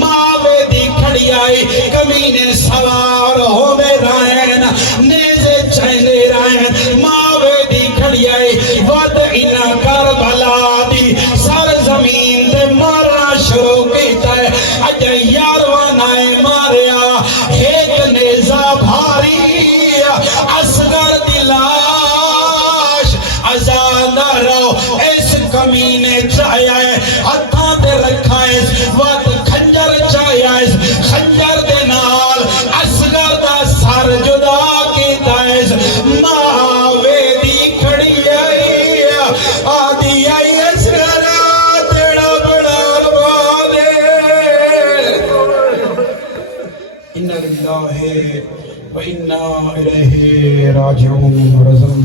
ماوے دی کھڑی آئی کمینے سوار ہو میں رائن نیزے چہنے رائن ماوے دی کھڑی آئی ود انہ کربلا دی سر زمین دے مارنا شروع کیتا ہے اجے یاروان آئے ماریا ایک نیزہ بھاری اصغر دی لاش عزادارو اس کمینے چاہیا ہے ہتھاں تے رکھا ہے وقت کھنجر چاہیا ہے خنجر دے نال اصغر دا سر جدا کیتا ہے ماوے دی کھڑی آئی آدھی آئی اصغر تیڑا بڑا ربادے اِنَّا لِلَّهِ وَإِنَّا إِلَيْهِ راجعون.